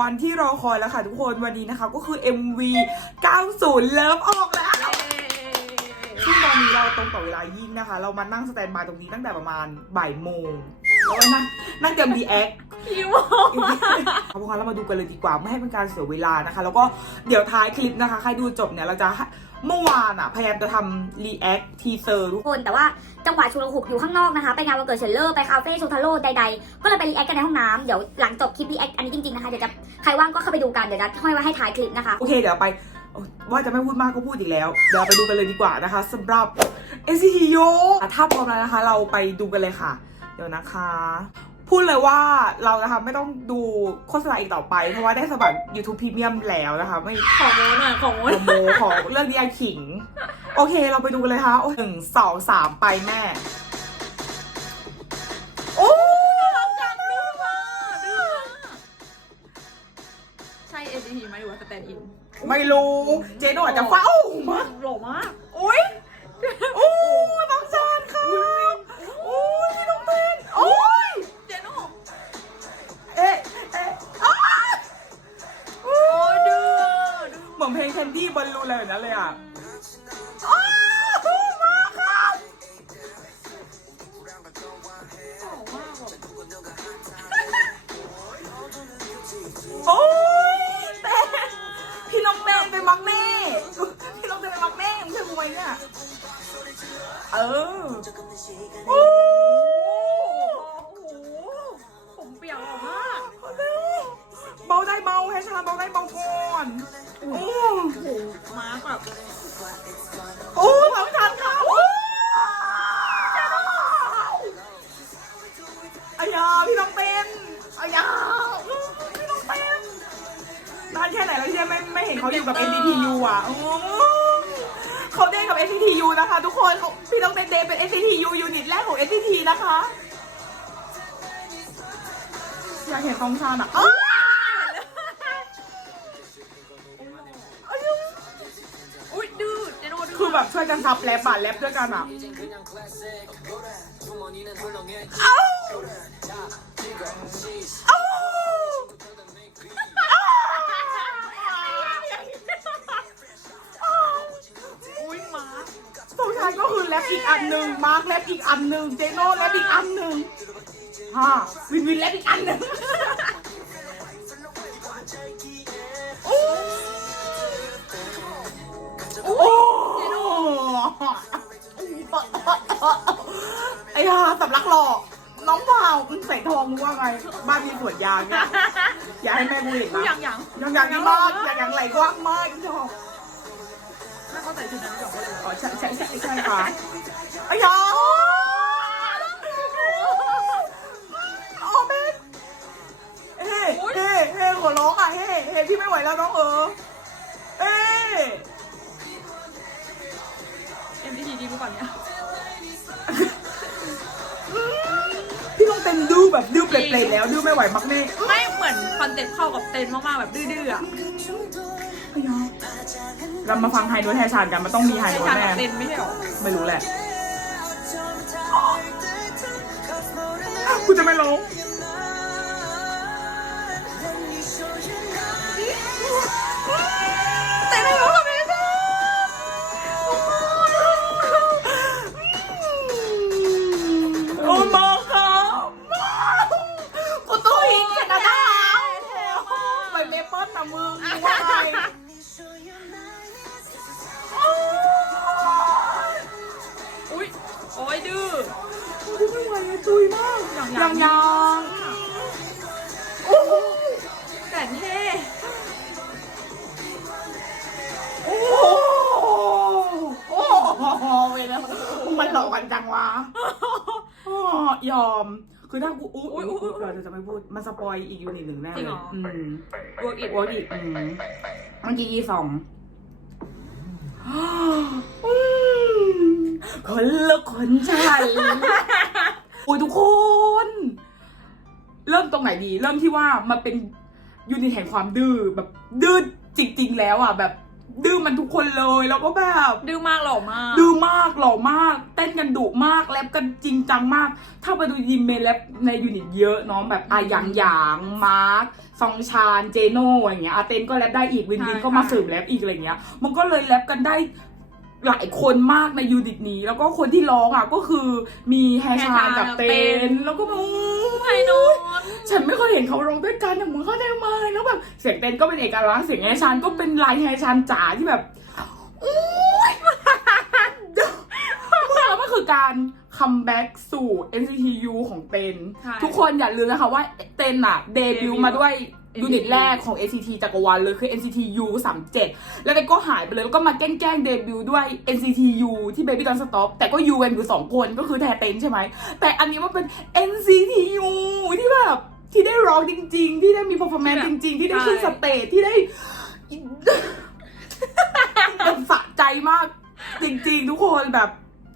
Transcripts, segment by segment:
วันที่รอคอยแล้วค่ะทุกคนวันนี้นะคะ ก็คือ MV 90เลิฟออกแล้วซึ่งตอนนี้เราตรงต่อเวลายิ่งนะคะ เรามานั่งสแตนบายตรงนี้ตั้งแต่ประมาณบ่ายโมง แล้วก็นั่งนั่งเตรียมดีแอคพี่โมเอาพวกเราเรามาดูกันเลยดีกว่าไม่ให้เป็นการเสียเวลานะคะ แล้วก็เดี๋ยวท้ายคลิปนะคะ ใครดูจบเนี่ยเราจะให้เมื่อวานอะพยายามจะทำรีแอคทีเซอร์ทุกคน แต่ว่าจังหวะชุลหุกอยู่ข้างนอกนะคะ ไปงานวันเกิดเชลเลอร์ไปคาเฟ่ชูทาโร่ใดๆ ก็เลยไปรีแอคกันในห้องน้ำเดี๋ยวหลังจบคลิปรีแอคอันนี้จริงๆนะคะเดี๋ยวจะใครว่างก็เข้าไปดูกันเดี๋ยวจะห้อยไว้ให้ท้ายคลิปนะคะ โอเคเดี๋ยวไปโอ๊ยว่าจะไม่พูดมากก็พูดอีกแล้ว เดี๋ยวเราไปดูกันเลยดีกว่านะคะสำหรับ NCT U ถ้าพร้อมแล้วนะคะ เราไปดูกันเลยค่ะ เดี๋ยวนะคะ พูดเลยว่าเรานะคะไม่ต้องดูโฆษณาอีกต่อไป เพราะว่าได้สมัคร YouTube Premium แล้วนะคะ ไม่ขอโมหน่อยขอโมขอโมขอเรื่องนี้ไอขิง โอเคเราไปดูกันเลยค่ะโอ้ยหนึ่งสองสามไปแม่โอ้จังดื้อมากดื้อมากใช่ NCT ไหมหรือว่าสแตนด์อิน ไม่รู้ เจโนอาจจะเฝ้ามาหล่อมาก นดี้บอลลูนอะไรแบบนั้นเลยอะโอ้ยเต้พี่น้องเต้เป็นมักแม่ พี่น้องเต้เป็นมักแม่ไม่ใช่มวยเนี่ย เออ โอ้สองชั้นค่ะโอ้อายาพี่น้องเต้นอายาพี่น้องเต้นนานแค่ไหนแล้วที่ไม่ไม่เห็นเขาอยู่กับ NCTU อะโอ้เขาเด้กับ NCTU นะคะ ทุกคนพี่น้องเต้นเดเป็น NCTU ยูนิตแรกของ NCT นะคะ อยากเห็นฟองชานอะ แบบช่วยกันซับแรปอะแรปด้วยกันอะเอ้าเอ้าอุ้ยมาร์คสองชายก็คือแรปอีกอันหนึ่งมาร์คแรปอีกอันหนึ่งเจโน่แรปอีกอันหนึ่งฮะวินวินแรปอีกอันหนึ่ง ไงบ้านมีสวนยางเนี่ยอย่าให้แม่กูเห็นอุ้ยนะอย่างอย่างยังอยากดีมากอยากอยากไหลกว้างมากชอบถ้าเขาใส่ชุดนั้นก็เลยอ๋อใช่ใช่ใช่ใช่ค่ะอ้ยาโอ้เบนเฮ้เฮ้เฮ้ขอร้องอะเฮ้เฮ้พี่ไม่ไหวแล้วน้องเออเอ้เอ็มดีทีดีกว่านี้พี่ แบบดื้อเปรตๆแล้วดื้อไม่ไหวมักแม่ไม่เหมือนคอนเซ็ปต์เข้ากับเต้นมากๆแบบดื้อๆอะอ้ยาเรามาฟังไฮโน้ตแฮชานกันมันต้องมีไฮในโน้ตฉากแน่กับเต้นไม่ใช่หรอไม่รู้แหละกูจะไม่ร้อง ยอม คือถ้ากูอุ้ยอุ้ยอุ้ยเราจะไม่พูด มันสปอยอีกยูนิตหนึ่งแน่เลยอืมบวกอีกโอ้ยอีกอืมเมื่อกี้อีสองอืมคนละคนฉันโอ้ยทุกคน เริ่มตรงไหนดี เริ่มที่ว่ามันเป็นยูนิตแห่งความดื้อแบบดื้อจริง ๆ แล้วอะแบบ ดื้อมันทุกคนเลยแล้วก็แบบดื้อมากหล่อมาก ดื้อมากหล่อมาก เต้นกันดุมากแรปกันจริงจังมาก ถ้าไปดูยิมเมนแรปในยูนิตเยอะเนาะแบบอาหยางหยางมาร์คซองชานเจโน่อะไรเงี้ยอาเต้นก็แรปได้อีกวินวินใช่ก็มาค่ะสืบแรปอีกอะไรเงี้ยมันก็เลยแรปกันได้ หลายคนมากในยูนิตนี้ แล้วก็คนที่ร้องอะก็คือมีแฮชานกับเต้นแล้วก็แบบอู้ไพโนฉันไม่เคยเห็นเขาร้องด้วยกันอย่างมึงเข้าใจไหมแล้วแบบเสียงเต้นก็เป็นเอกลักษณ์เสียงแฮชานก็เป็นลายแฮชานจ๋าที่แบบอู้ยเมื่อมันคือการคัมแบ็กสู่ NCTU ของเต้นทุกคนอย่าลืมนะคะว่าเต้นอะเดบิวต์มาด้วย ยูนิตแรกของ NCT จักรวาลเลยคือ NCTU 37 แล้วเต้นก็หายไปเลย แล้วก็มาแกล้งๆเดบิวต์ด้วย NCTU ที่ Baby Don't Stop แต่ก็ U กันอยู่สองคนก็คือแทเต้นใช่ไหม แต่อันนี้มันเป็น NCTU ที่แบบที่ได้ร้องจริง ๆ ที่ได้มี performance จริง ๆ ที่ได้ขึ้นสเตจที่ได้แบบสะใจมาก จริง ๆ ทุกคนแบบ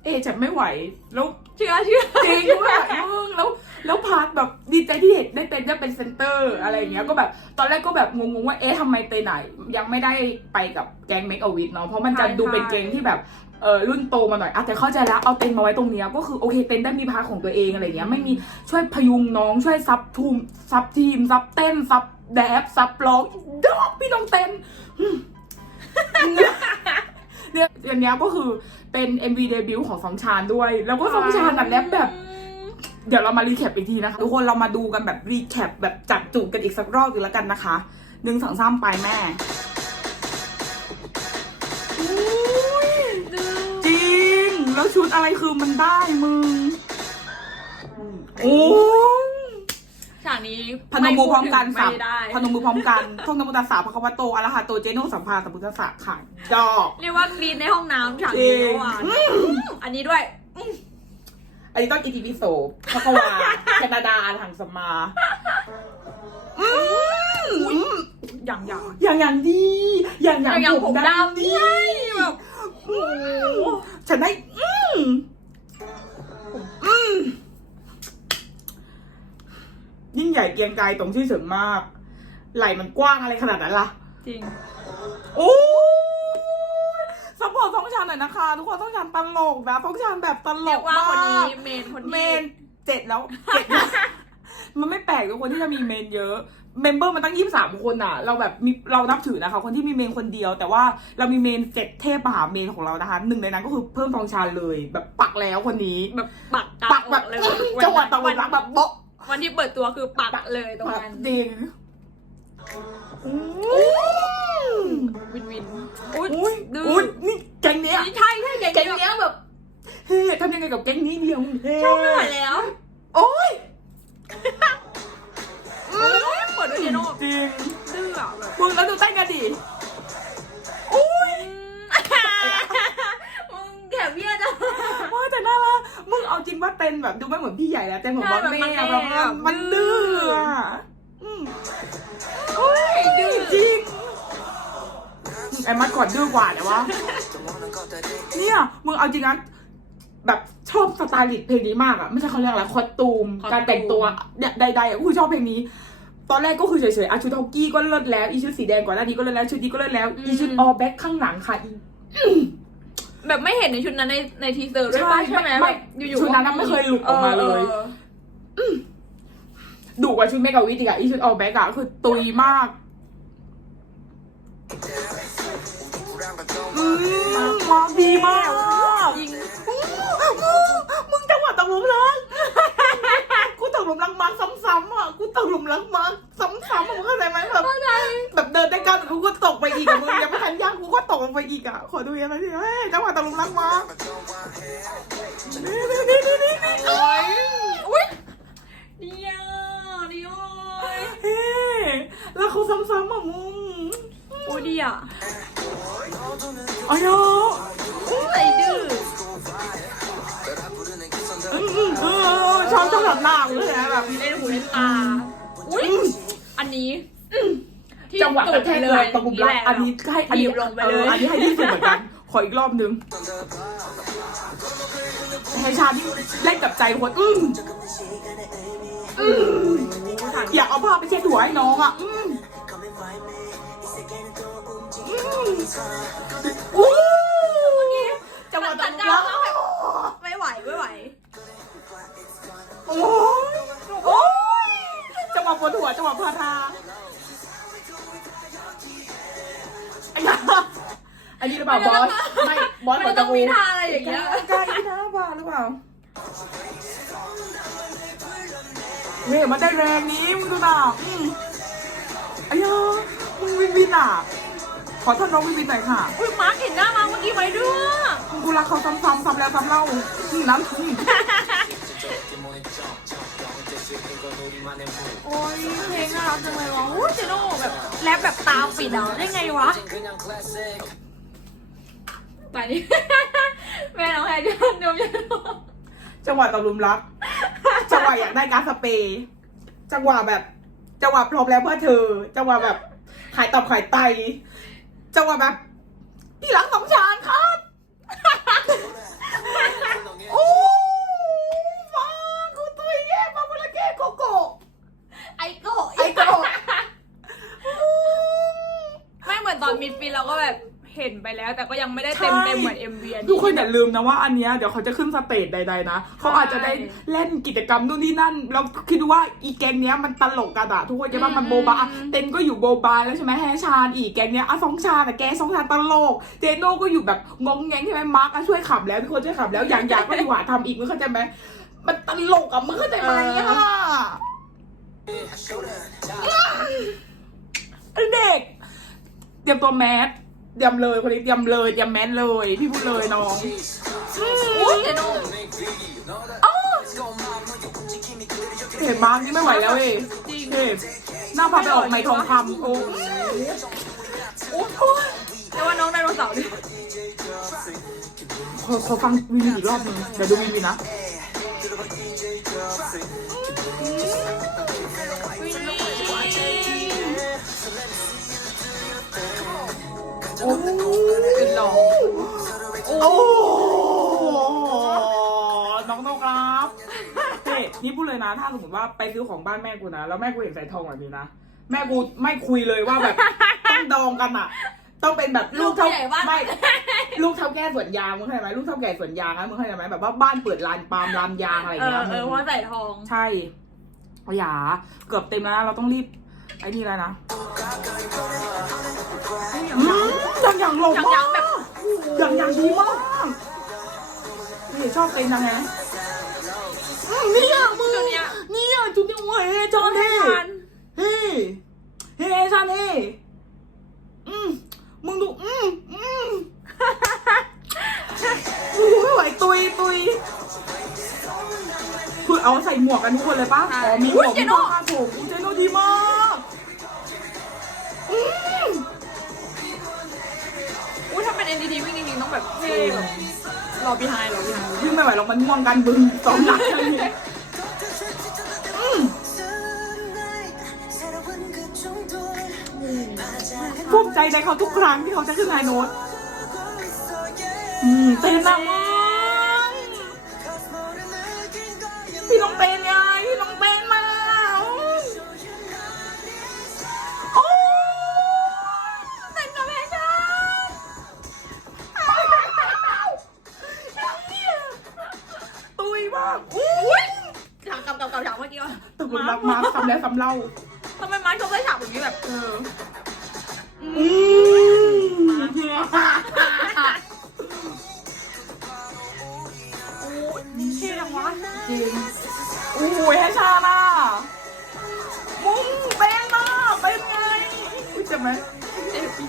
เอะฉันไม่ไหวแล้ว เชื่อเชื่อจริงแบบมึงแล้วแล้วพาร์ทแบบดีใจที่เห็นได้เต้นได้เป็นเซนเตอร์อะไรอย่างเงี้ยก็แบบตอนแรกก็แบบงงๆว่าเอ๊ะทำไมเตยไหน ยังไม่ได้ไปกับแก๊งเมกอวิทเนาะเพราะมันจะใช่ดูเป็นใช่แก๊งที่แบบเออรุ่นโตมาหน่อยอะแต่เข้าใจแล้วเอาเต็นมาไว้ตรงเนี้ยก็คือโอเคเต็นได้มีพาร์ทของตัวเองอะไรเงี้ยไม่มีช่วยพยุงน้องช่วยซับทูมซับทีมซับเต้นซับแดบซับร้องดอกพี่น้องเต้นอืม เนี่ยอันเนี้ยก็คือเป็น MV เดบิวต์ของสองชานด้วย แล้วก็สองชานแบบแรปแบบ เดี๋ยวเรามารีแคปอีกทีนะคะ ทุกคนเรามาดูกันแบบรีแคปแบบจัดจุกันอีกสักรอบหนึงแล้วกันนะคะหนึ่งสองสามไปแม่อุ๊ยดื้อจริง แล้วชุดอะไรคือมันได้มึง โอ้ ยฉากนี้พนมมือพร้อมกันไพูสามดถึงไม่ได้พนมมือพร้อมกันท่องนโมตัสสะพระคัมภโตอะระหะโตเจโนสัมภาสัมพุทธัสสะค่ะดอก เรียกว่ากรีดในห้องน้ำฉากจรินี้งเมื่อวานอันนี้ด้วยอันนี้ต้องอิติปิโสพระกวาแคนาดาทางสมมาอืมอย่างอย่างอย่างอย่างดีอย่างออย่างย่างผมดำดีใช่แบบอืมฉันได้อืมอืม ยิ่งใหญ่เกรียงไกรตรงที่เสริมมาก ไหลมันกว้างอะไรขนาดนั้นล่ะ จริง โอ้ยซัพพอร์ตท้องชานหน่อยนะคะ ทุกคนท้องชานตลกนะท้องชานแบบตลเรียกกว่าคนมานี้กเมนคนเมที่นเจ็ดแล้วเจ็ดแล้ว มันไม่แปลกทุกคนที่จะมีเมนเยอะเมมเบอร์มันตั้งยี่สามคนอะ เราแบบมีเรานับถือนะคะ คนที่มีเมนคนเดียว แต่ว่าเรามีเมนเจ็ดเทพมหาเมนของเรานะคะหนึ่งในนั้นก็คือเพิ่มทองชานเลย แบบปักแล้วคนนี้ แบบปักปักแบบเลยจังหวะตะวันรักแบบโบ๊ะ วันที่เปิดตัวคือปักเลยตรงปักนั้นจริงอืมวินวินอุ้ยอุ้ยดื้อุ้ยอนี่แก๊งเนี้ยใช่ใช่แกแก๊งเนี้ยแบบเฮ้ยทำยังไงกับแก๊งนี้เดียวเฮ้ยชอบไม่ไหวแล้ว โอ้ยเปิดด้วยเจโน่จริงดื้ออะแบบมึงแล้วดูเต้นกันดิ ว่าเต้นแบบดูไม่เหมือนพี่ใหญ่แล้วเต้นเหมือนใช่ว่าแบบแม่มันแบบแม่ว่ามันดื้ออะอืมโอ้ยดื้อจริงไอ้มัดก่อนดื้อกว่าแต่ว่าเนี่ยมึงเอาจริงนะแบบชอบสไตลิสต์เพลงนี้มากอะไม่ใช่เขาเรียกอะไรคอสตูมคอสตูมการแต่งตัวเนี่ยใดๆอะกูชอบเพลงนี้ ตอนแรกก็คือเฉยๆอะชุดฮอกกี้ก็เลิศแล้ว อีชุดสีแดงก่อนหน้านี้ก็เลิศแล้วชุดนี้ก็เลิศแล้ว อีชุดออแบ็คข้างหลังค่ะอี แบบไม่เห็นในชุดนั้นในในทีเซอร์ด้วยป่ะใช่ไหมไม่แบบอยู่ๆชุดนั้นน่ะไม่เคยหลุดออกมาเลยออดุกว่าชุดเมกาวิติกอะอีชุดออแบ็คอะคือตุยมากอืมมาดีมากยิงมึงจังหวะตกหลุมรักกูตกหลุมรักมาร์คซ้ำๆอะกูตกหลุมรักมาร์คซ้ำๆอะมึงเข้าใจไหมแบบแบบเดินได้ก้าวกูก็ตกไปอีกอะมึงยังไม่ทันย่างกูก็ตกลงไปอีกอะขอดูยังไงทีเฮ้ยจั งรักมาร์คนี่นี่นี่นี่นี่นี่โอ้ยอุ้ยเดียวเดียวเฮ้แล้วเขาซ้ำๆอะมึงโอ้ดีอะอ๋อยอใส่ดื้ออืมอือชอบชอบแบบหน้ามึงเลยนะแบบเล่นหูเล่นตาอุ้ยอันนี้จังหวะกระแทกเลยตะกุมรักอันนี้ให้อันนี้ลงไปเลยอออันนี้ให้ที่สุดเหมือนกัน ขออีกรอบนึงให้ชาที่เล่นกับใจคนอืมอืมอยากเอาผ้าไปเช็ดหัวให้น้องอะ อืมอืมอู้จังหวะตัดดาวไม่ไหวไม่ไหวโอ้ยโอ้ยจังหวะปวดหัวจังหวะพาทาไอ้ยา อันนี้หรือเปล่าบอสไม่บอสมัเหมือนนต้กัอบงกูมีท่าอะไรอย่างเงี้ยกายนะบ้าหรือเปล่าเว้ยมันได้แรงนี้มึงดูหน่าอืมไอ้ยามึงวินวินอะขอท่านน้องวินวินหน่อยค่ะอุ้ยมาร์คเห็นหน้ามาเมื่อกี้ไหมด้วยกูรักเขาซ้ำๆซ้ำแล้วซ้ำเล่านี่น้ำอืมโอ้ยเพลงน่ารักจังเลยวะโอ้ยเจโน่แบบแรปแบบตาปิดอะได้ไงวะ ไปนี่แม่น้องแฮร์จะเดี๋ยวจะจังหวะตะลุมรัก จังหวะอยากได้การดสเปรย์จังหวะแบบ จังหวะพร้อมแล้วเพื่อเธอ จังหวะแบบ ขายตับขายไต จังหวะแบบ พี่รักสองชานครับ โอ้มากูตุยแย่มาบุรเกตโกโก้ไอโก้ไอ้โกะ ไม่เหมือนตอนมิดฟินเราก็แบบ เห็นไปแล้ว แต่ก็ยังไม่ได้เต็มเต็มเหมือน MV อันทุกนี้คนอย่าลืมนะว่าอันเนี้ยเดี๋ยวเขาจะขึ้นสเตจใดๆนะ เขาอาจจะได้เล่นกิจกรรมนู่นนี่นั่น แล้วคิดดูว่าอีแกงเนี้ยมันตลกกันอะทุกคนจะว่ามันโบบาอะเต็นก็อยู่โบบาแล้วใช่ไหมแฮชานอีกแกงเนี้ยอะสองชาแต่แกสองชาตลก เจโน่ก็อยู่แบบงงแงงใช่ไหมมาร์กก็ช่วยขับแล้วทุกคนช่วยขับแล้วอย่างอยากก็ดีกว่าทำอีกมึงเข้าใจไหมมันตลกอะมึงเข้าใจไหมอะเด็กเตรียมตัวแมส เตรียมเลยคนนี้เตรียมเลยเตรียมแมสเลยพี่พูดเลยน้องอุ้ยเจโน่เห็นมาร์กนี่ไม่ไหวแล้วเอ้จริงเฮ้หน้าพาไปออกไม้ทองคำโอ้โอ้โหแต่ว่าน้องไดโนเสาร์ดิขอขอฟังวินอีกรอบหนึงเดี๋ยวดูวินวินนะ โอ้โหคือหล่อโอ้น้องโตครับเฮ้นี่พูดเลยนะ ถ้าสมมติว่าไปซื้อของบ้านแม่กูนะ แล้วแม่กูเห็นสายทองแบบนี้นะ แม่กูไม่คุยเลยว่าแบบต้องดองกันอะ ต้องเป็นแบบลูกเท่าไม่ลูกเท่าแก่สวนยางมึงเข้าใจไหมลูกเท่าแก่สวนยางนะมึงเข้าใจไหมแบบว่าบ้านเปิดลานปาล์มลานยางอะไรอเอย่างอเงี้ยเออมึงว่าใส่ทองใช่เอาอย่าเกือบเต็มแล้วนะเราต้องรีบ ไอ้นี่แล้วนะอืมยังยังหลงยังมายังกแบบยังยังดีมากนี่ชอบเต้นยังไงอืมนี่อะมึงตัวเนี้ยนี่อะจุดนี้โอ้ยเฮ้จอนเฮ้ทันเฮ้เฮ้จอนเฮ้อืมมึงดูอืมอืมโอ้ยไม่ไหวตุยตุยคือเอาใส่หมวกกันทุกคนเลยปะอ๋อมีหมวกมีผ้าคาดผมอุ๊ยเจโนดีมาก อุ้ยถ้าเป็น NDT วิ่งจริงๆต้องแบบเท่แบบรอพี่ไฮรอพี่ไฮวิ่งไม่ไหวหรอกมันง่วงกันบึงสองหลักอะไรอย่างเงี้ยอืมภูมิใจในเขาทุกครั้งที่เขาจะขึ้นไฮโน้ตอืมเต้นมากพี่น้องเต้นไงพี่น้อง กกับกับกับฉากเมื่อกี้ว่าตกหลุมรักมาซ้ำแล้วซ้ำเล่าทำไมมาร์คชอบได้ฉากแบบนี้แบบเอออืมเท่จังวะจริงโอ้ยให้ชาน่ะมุ้งเต้นมากเป็นไงอุ๊ยเจ็บไหมเอ๊ะพี่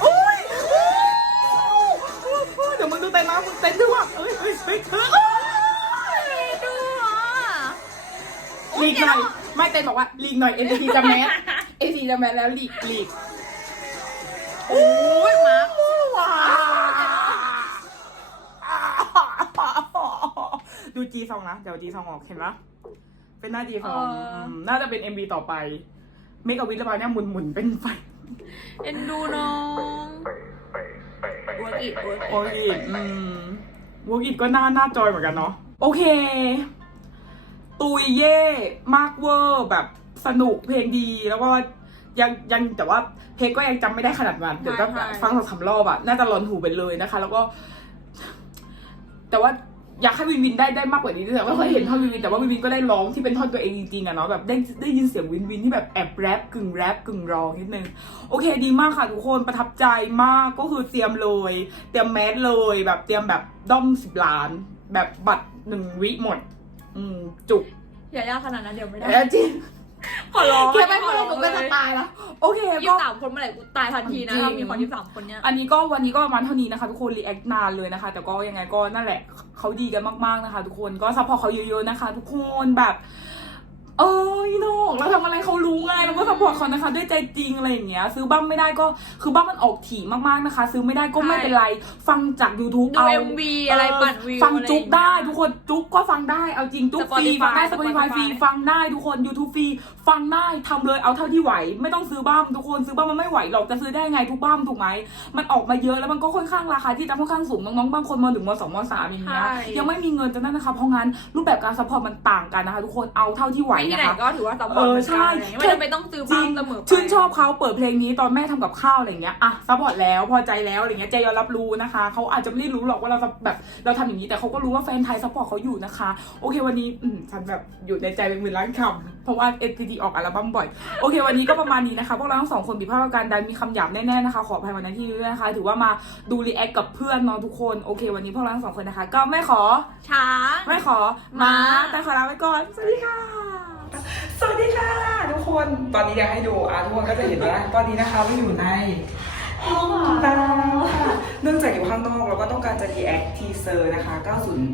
โอ้ยโอ้ยเดี๋ยวมึงดูเต้นนะมึงเต้นด้วยว่ะเอ้ยเอ้ยเฮ้ย ลีกหน่อย ไม่เต้นบอกว่าลีกหน่อยเอ็นทีจะแมสเอ็นทีจะแมสแล้วลีกลีกโอ้ยมาร์คว้าดูจีซองนะ เดี๋ยวจีซองออกเห็นปะเป็นหน้าจีซองมน่าจะเป็น MV ต่อไป เมกะวิทย์ระบายเนี่ยหมุนหมุนๆเป็นไฟ เอ็นดูน้องวัวกิวัวโออิดอืมวกิดก็หน้าหน้าจอยเหมือนกันเนาะโอเค ตุยเย่มากเวอร์แบบสนุกเพลงดีแล้วก็ยังยังแต่ว่าเพลงก็ยังจำไม่ได้ขนาดนั้นเดี๋ยวก็ใช่ใช่ ฟังสองสามรอบอะน่าจะร้อนหูไปเลยนะคะ แล้วก็ แต่ว่าอยากให้วินวินได้ได้มากกว่านี้ด้วยแต่ว่าเคยเห็นท่อนวินวินแต่ว่าวินวินก็ได้ร้องที่เป็นท่อนตัวเองจริงๆอะเนาะแบบได้ได้ยินเสียงวินวินที่แบบแอบแรปกึ่งแรปกึ่งร้องนิดนึงโอเคดีมากค่ะทุกคนประทับใจมากก็คือเตรียมเลย เตรียมแมสเลย แบบเตรียมแบบด้อมสิบล้าน แบบบัตรหนึ่งวิหมด อืม จุกอย่ายากขนาดนั้นเดี๋ยวไม่ได้แล้วจริงขอร้องแค่ไม่ขพูอดร้องผมก็จะตายแล้วโอเคยี่ก็สิบสามคนเมื่อไหร่กูตายทันทีนะจริงถ้ามีคนยี่สิบสามคนเนี้ย อันนี้ก็วันนี้ก็ประมาณเท่านี้นะคะ ทุกคนรีแอคนานเลยนะคะ แต่ก็ยังไงก็นั่นแหละเขาดีกันมากๆนะคะ ทุกคนก็ซัพพอร์ตเขาเยอะๆนะคะ ทุกคนแบบ เอออีโนกเราทำอะไรเขารู้ไงเราก็ซัพพอร์ตเขานะคะ ด้วยใจจริงอะไรอย่างเงี้ย ซื้อบ้ามไม่ได้ก็คือบ้ามมันออกถี่มากๆนะคะ ซื้อไม่ได้ก็ไม่เป็นไร ฟังจาก YouTube ดูเอา เอ็มวีอะไรปั่นวิวฟังอะไรจุกได้อย่างเงี้ยทุกคนจุกก็ฟังได้เอาจริงจุกฟรี Spotify ฟังได้ Spotify ฟรี Spotify ฟังได้ทุกคน YouTube ฟรีฟังได้ทำเลยเอาเท่าที่ไหว ไม่ต้องซื้อบ้ามทุกคนซื้อบ้ามมันไม่ไหวหรอกจะซื้อได้ไงทุกบ้ามถูกไหมมันออกมาเยอะแล้วมันก็ค่อนข้างราคาที่จะค่อนข้างสูงน้องๆบางคนมาถึงมสองมสามอย่างเงี้ยใช่ ยังไม่มีเงินจะนั่นนะคะเพราะงั้นรูปแบบการซัพพอร์ตมันต่างกันนะคะ ทุกคนเอาเท่าที่ไหวที่นะไหนคะ ก็ถือว่าซัพพอร์ตเหมือนเออใช่กันอะไรอย่างเงี้ยไม่จำเป็นต้องซื้อบ้างเสมอไป ชื่นชอบเขาเปิดเพลงนี้ตอนแม่ทำกับข้าวอะไรเงี้ยอะซัพพอร์ตแล้วพอใจแล้วอะไรเงี้ยใจยอมรับรู้นะคะเขาอาจจะไม่ได้รู้หรอกว่าเราแบบเราทำอย่างนี้แต่เขาก็รู้ว่าแฟนไทยซัพพอร์ตเขาอยู่นะคะ โอเควันนี้อืมฉันแบบอยู่ในใจเป็นหมื่นล้านคำเพราะว่า NCT ออกอัลบั้มบ่อย โอเค วันนี้ก็ประมาณนี้นะคะ พวกเราทั้งสองคนผิดพลาดประการใดมีคำหยาบแน่ๆนะคะ ขออภัยวันนั้นที่นี้ด้วยนะคะ ถือว่ามาดูรีแอคกับเพื่อนเนาะทุกคนโอเค วันนี้พวกเราทั้งสองคนนะคะ ก็ไม่ขอช้าง ไม่ขอมามาแต่ขอลาไปก่อนสวัสดีค่ะ สวัสดีค่ะ ทุกคน ตอนนี้เดี๋ยวให้ดูอะทุกคนก็จะเห็นว่าตอนนี้นะคะเราอยู่ในห้องน้ำค่ะเนื่องจากอยู่ข้างนอกเราก็ต้องการจะ react teaser นะคะ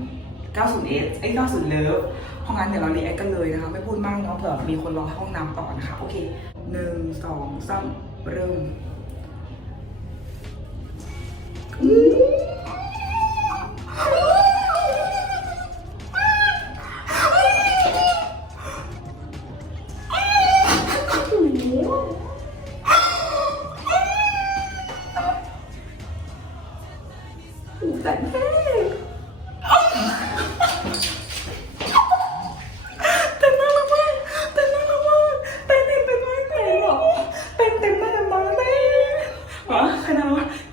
90 90s ไอ้ย90 love เพราะงั้นเดี๋ยวเรา react กันเลยนะคะ ไม่พูดมากเนาะเผื่อมีคนรอห้องน้ำต่อนะคะ โอเคหนึ่งสองสามเริ่ม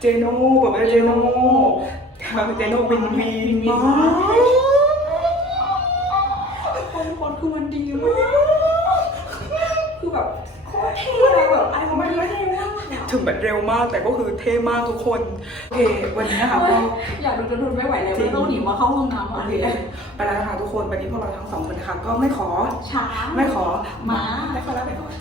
เจโน่บอกว่าเจโน่ทำเจโน่วินวินมากคนคนคือมันดีมากคือแบบโคตรเท่เลยแบบไอ้ของมันเท่มากถึงแบบเร็วมากแต่ก็คือเท่มากทุกคนโอเควันนี้นะคะก็อยากดูจนทนไม่ไหวแล้วจริงต้องหนีมาเข้าห้องน้ำโออะเคไปแล้วนะคะทุกคนวันนี้พวกเราทั้งสองคนนะคะก็ไม่ขอช้างไม่ขอม้าไม่ขอแล้วไปก่อน